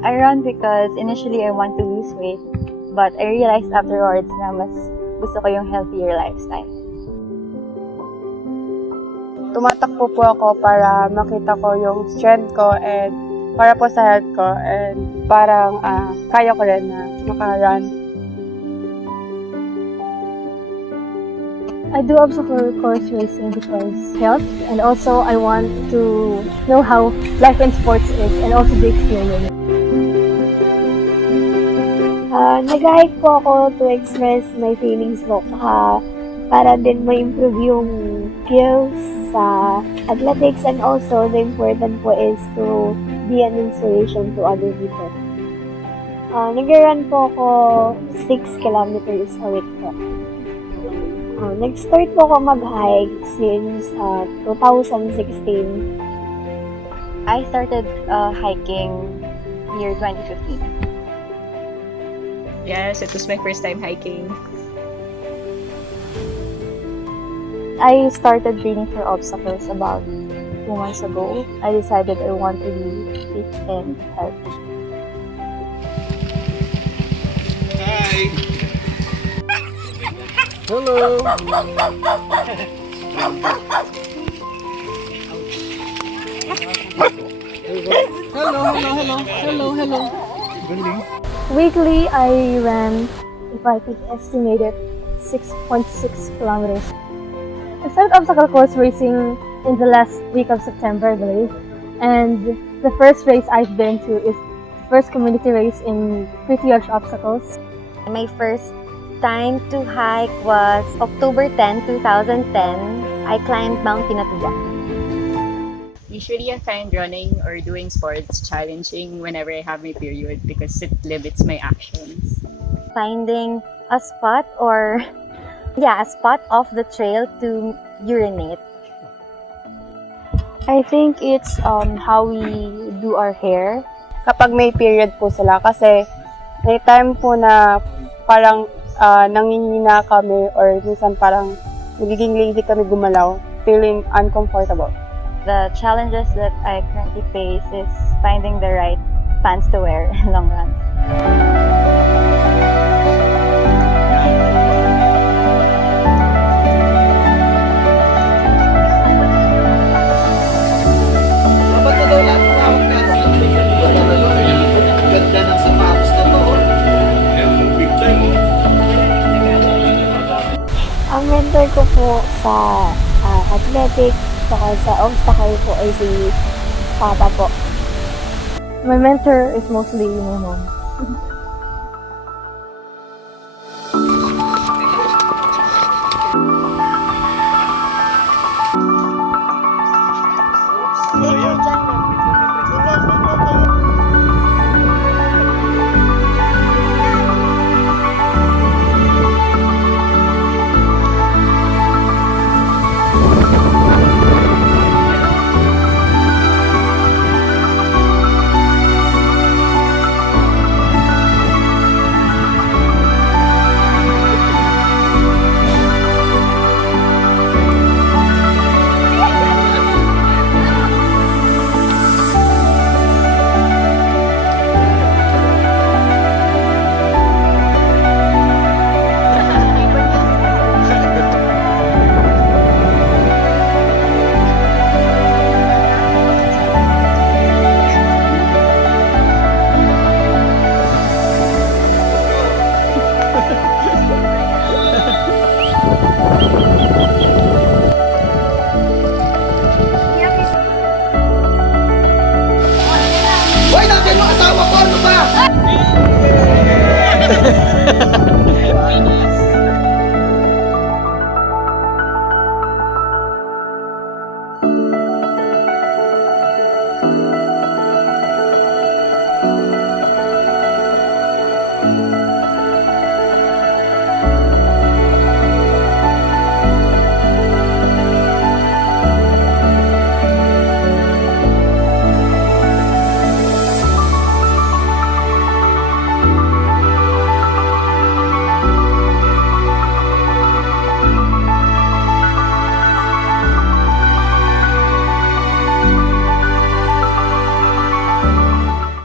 I run because initially I want to lose weight, but I realized afterwards na mas gusto ko yung healthier lifestyle. Tumatakbo po ako para makita ko yung strength ko and para po sa health ko and parang kaya ko rin na maka-run. I do obstacle course racing because health, and also I want to know how life in sports is and also the experience. Nag-hike po ako to express my feelings po. Para din ma-improve yung skills sa athletics, and also the important po is to be an inspiration to other people. Nag-run po ako 6 kilometers a week po. Nag-start po ako mag-hike since 2016. I started hiking year 2015. Yes, it was my first time hiking. I started training for obstacles about 2 months ago. I decided I want to be fit and healthy. Hi! Hello! Hello. Weekly, I ran, if I could estimate it, 6.6 kilometers. I started obstacle course racing in the last week of September, I believe. And the first race I've been to is the first community race in pretty huge obstacles. My first time to hike was October 10, 2010. I climbed Mount Pinatubo. Usually I find running or doing sports challenging whenever I have my period because it limits my actions. Finding a spot a spot off the trail to urinate. I think it's how we do our hair kapag may period po sila, kasi may time po na parang nangihina kami or minsan parang nagiging lazy kami gumalaw, feeling uncomfortable. The challenges that I currently face is finding the right pants to wear in long runs. Dapat na daw lahat ng hawak natin. Ganda ng sapatos na to. Big time. Ang mentor ko po sa athletics saka sa obstacle po ay si Papa po. My mentor is mostly my mom. Hoy, natin yung asawa ko! Ano ba?